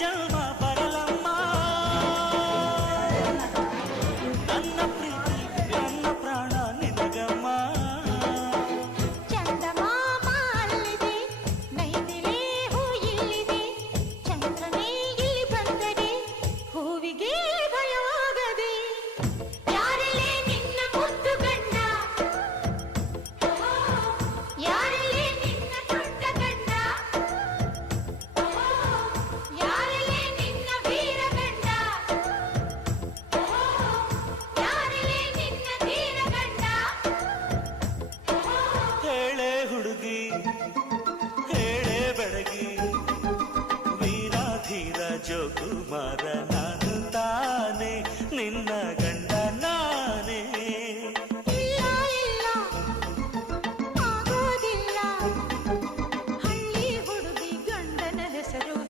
ಜನ್ಮ ಬರಲಮ್ಮ ನನ್ನ ಪ್ರೀತಿ ನನ್ನ ಪ್ರಾಣ ನಿನಗಮ್ಮ ಚಂದಮಾಮ ಅಲ್ಲಿದೆ ನೈದಿಲೆ ಹೂ ಇಲ್ಲಿದೆ ಚಂದ್ರನೇ ಇಲ್ಲಿ ಬಂದರೆ ಹೂವಿಗೆ ಭಯವಾಗದೆ ಯಾರಲೇ ನಿನ್ನ ಮುದ್ದು ಗಂಡ ಯಾರಲೇ ನಿನ್ನ ದೊಡ್ಡ ಗಂಡ ಯಾರಲೇ ನಿನ್ನ ವೀರ ಗಂಡ ಯಾರಲೇ ನಿನ್ನ ಧೀರ ಗಂಡ ಹೇಳೆ ಹುಡುಗಿ ಹೇಳೆ ಬೆಳಗಿ ವೀರಾಧೀರ ಜೋಕುಮಾರನ